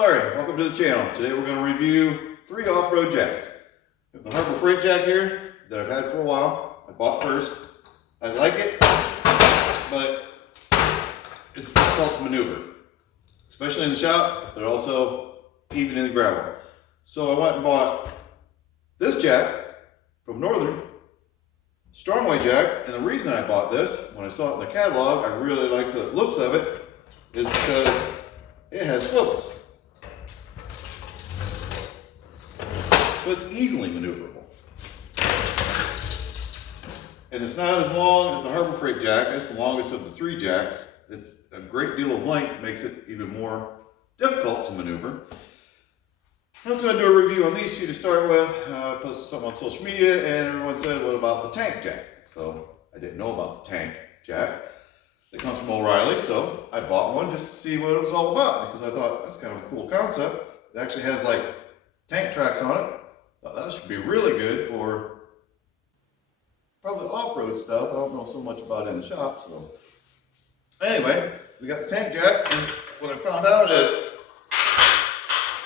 Larry, welcome to the channel. Today we're going to review 3 off-road jacks. We have the Harbor Freight jack here that I've had for a while. I bought first. I like it, but it's difficult to maneuver, especially in the shop, but also even in the gravel. So I went and bought this jack from Northern, Strongway jack, and the reason I bought this, when I saw it in the catalog, I really liked the looks of it, is because it has swivels. So it's easily maneuverable. And it's not as long as the Harbor Freight jack. It's the longest of the 3 jacks. It's a great deal of length, makes it even more difficult to maneuver. I was going to do a review on these 2 to start with. I posted something on social media and everyone said, what about the tank jack? So I didn't know about the tank jack. It comes from O'Reilly, so I bought one just to see what it was all about because I thought that's kind of a cool concept. It actually has like tank tracks on it. Thought that should be really good for probably off-road stuff. I don't know so much about it in the shop, so. Anyway, we got the tank jack, and what I found out is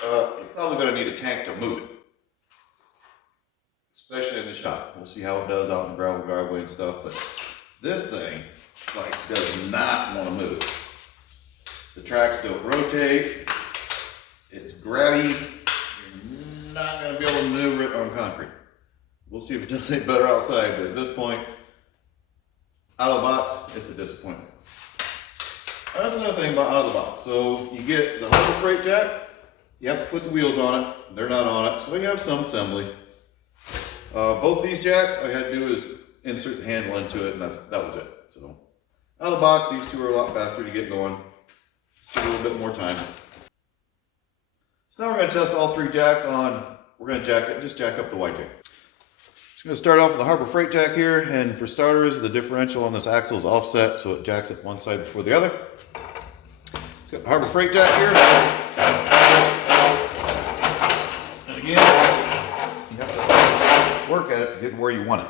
you're probably going to need a tank to move it, especially in the shop. We'll see how it does out in the gravel driveway and stuff, but this thing like does not want to move. The tracks don't rotate. It's grabby. You're not going to be able to maneuver it on concrete. We'll see if it does any better outside, but at this point, out of the box, it's a disappointment. That's another thing about out of the box. So you get the Harbor Freight jack, you have to put the wheels on it. They're not on it, so you have some assembly. Both these jacks, all you had to do is insert the handle into it, and that was it. So out of the box, these 2 are a lot faster to get going. Just a little bit more time. So now we're going to test all 3 jacks on, we're going to just jack up the white jack. Just going to start off with the Harbor Freight jack here, and for starters, the differential on this axle is offset, so it jacks it one side before the other. It's got the Harbor Freight jack here. And again, you have to work at it to get where you want it.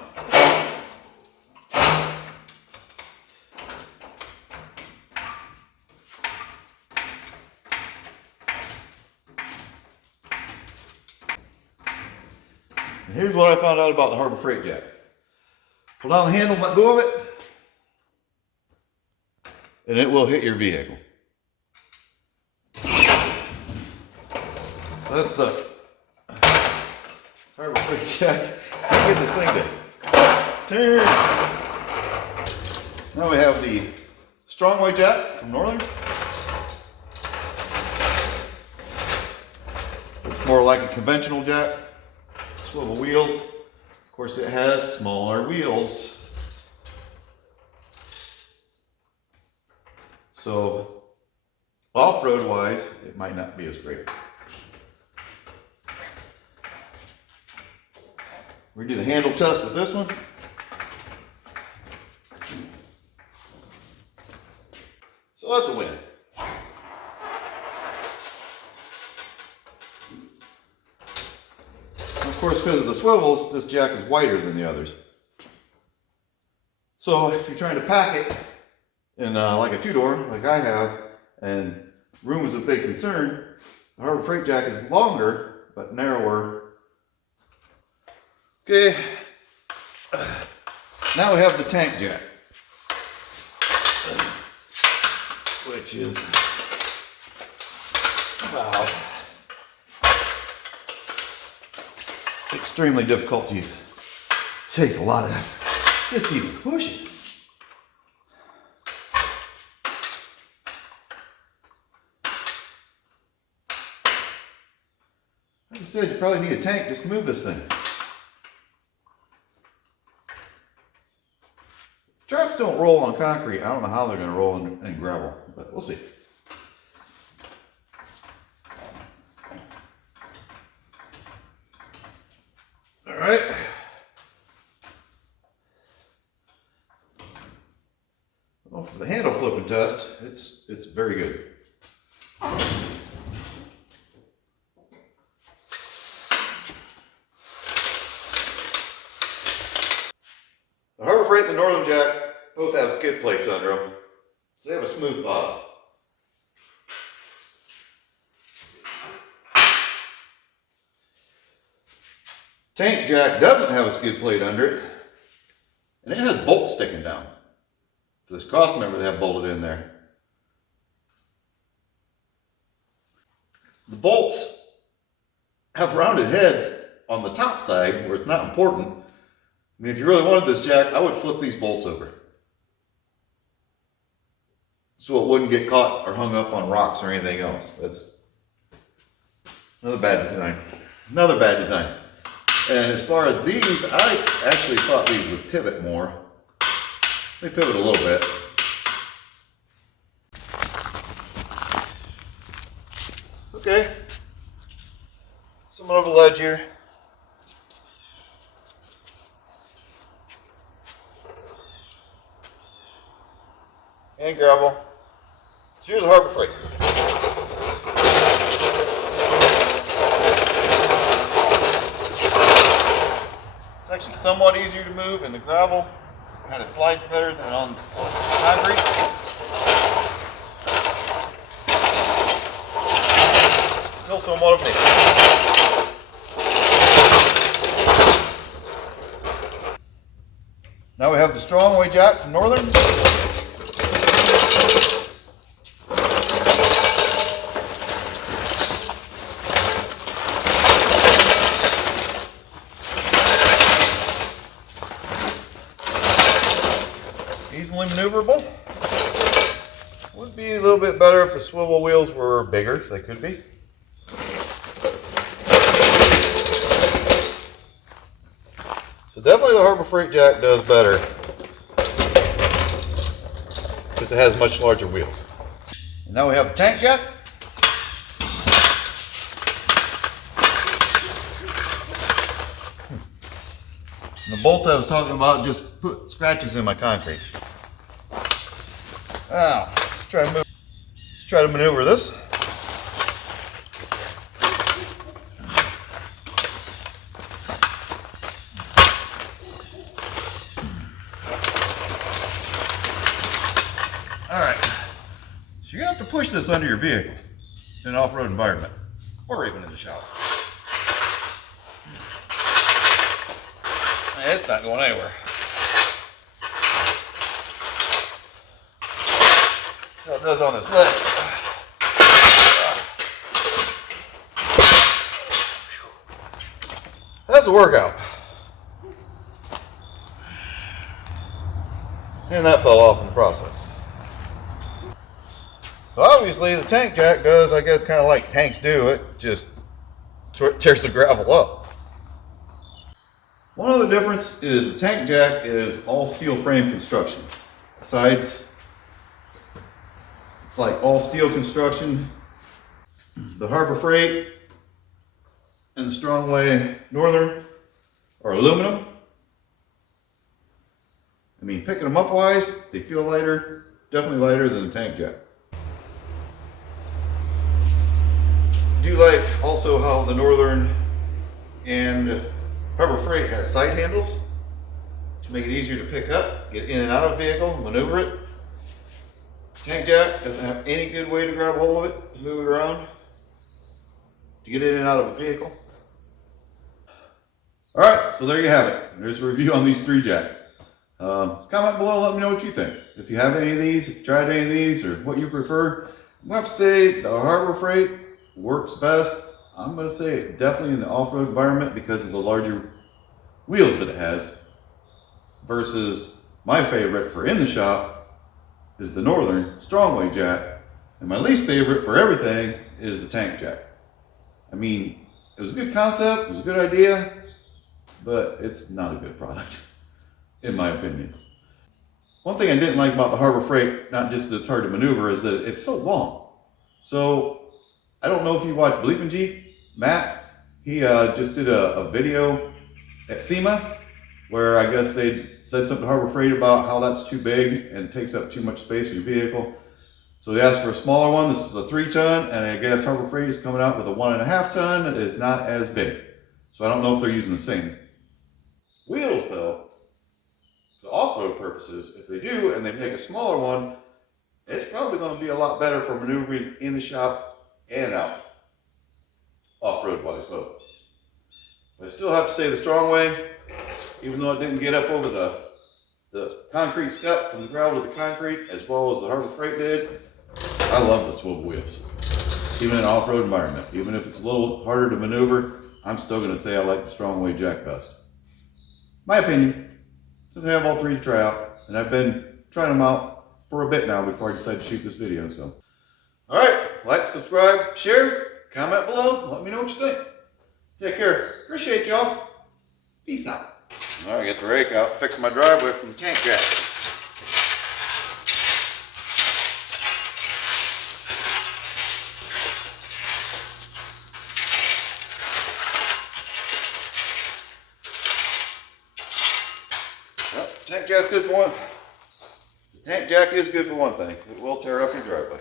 And here's what I found out about the Harbor Freight jack. Pull down the handle, let go of it, and it will hit your vehicle. So that's the Harbor Freight jack. Let's get this thing to turn. Now we have the Strongway jack from Northern. It's more like a conventional jack. Swivel wheels. Of course, it has smaller wheels. So, off-road wise, it might not be as great. We're going to do the handle test with this one. So that's a win. Of course, because of the swivels, this jack is wider than the others. So if you're trying to pack it in like a 2-door, like I have, and room is a big concern, the Harbor Freight jack is longer, but narrower. Okay, now we have the tank jack, which is, wow, extremely difficult to use. Takes a lot of effort just to even push it. Like I said, you probably need a tank just to move this thing. Trucks don't roll on concrete. I don't know how they're going to roll in gravel, but we'll see. All right. Well, for the handle flipping test, it's very good. The Harbor Freight and the Northern Jack both have skid plates under them, so they have a smooth bottom. Tank jack doesn't have a skid plate under it, and it has bolts sticking down. For this cross member they have bolted in there. The bolts have rounded heads on the top side where it's not important. I mean, if you really wanted this jack, I would flip these bolts over so it wouldn't get caught or hung up on rocks or anything else. That's another bad design. Another bad design. And as far as these, I actually thought these would pivot more. They pivot a little bit. Okay. Somewhat of a ledge here. And gravel. So here's a Harbor Freight. It's actually somewhat easier to move in the gravel. Kind of slides better than on concrete. Still somewhat of an issue. Now we have the Strongway jack from Northern. Easily maneuverable. Would be a little bit better if the swivel wheels were bigger, if they could be. So definitely the Harbor Freight jack does better because it has much larger wheels. And now we have the tank jack. And the bolts I was talking about just put scratches in my concrete. Now, let's try to maneuver this. Alright, so you're going to have to push this under your vehicle in an off-road environment, or even in the shower. It's not going anywhere. See how it does on this ledge. That's a workout. And that fell off in the process. So obviously the tank jack does, I guess, kind of like tanks do. It just tears the gravel up. One other difference is the tank jack is all steel frame construction. Sides, it's like all steel construction. The Harbor Freight and the Strongway Northern are aluminum. I mean, picking them up wise, they feel lighter, definitely lighter than the tank jack. I do like also how the Northern and Harbor Freight has side handles to make it easier to pick up, get in and out of the vehicle, maneuver it. Tank jack doesn't have any good way to grab a hold of it, to move it around, to get in and out of a vehicle. Alright, so there you have it. There's a review on these three jacks. Comment below, let me know what you think. If you have any of these, if you tried any of these, or what you prefer. I'm going to have to say the Harbor Freight works best. I'm going to say it definitely in the off-road environment because of the larger wheels that it has, versus my favorite for in the shop is the Northern Strongway jack, and my least favorite for everything is the tank jack. I mean, it was a good concept, it was a good idea, but it's not a good product, in my opinion. One thing I didn't like about the Harbor Freight, not just that it's hard to maneuver, is that it's so long. So, I don't know if you watch Bleepin' Jeep, Matt, he just did a video at SEMA where I guess they said something to Harbor Freight about how that's too big and takes up too much space in your vehicle. So they asked for a smaller one. This is a 3-ton, and I guess Harbor Freight is coming out with a 1.5-ton that is not as big. So I don't know if they're using the same wheels though. For off-road purposes, if they do and they make a smaller one, it's probably going to be a lot better for maneuvering in the shop and out. Off-road wise both. I still have to say the Strong Way, even though it didn't get up over the concrete step from the gravel to the concrete, as well as the Harbor Freight did, I love the swivel wheels. Even in an off-road environment, even if it's a little harder to maneuver, I'm still gonna say I like the Strong Way jack best. My opinion, since I have all three to try out, and I've been trying them out for a bit now before I decided to shoot this video, so. All right, like, subscribe, share, comment below, let me know what you think. Take care, appreciate y'all. Peace out. All right, get the rake out, fix my driveway from the tank jack. Well, tank jack's good for one. The tank jack is good for one thing. It will tear up your driveway.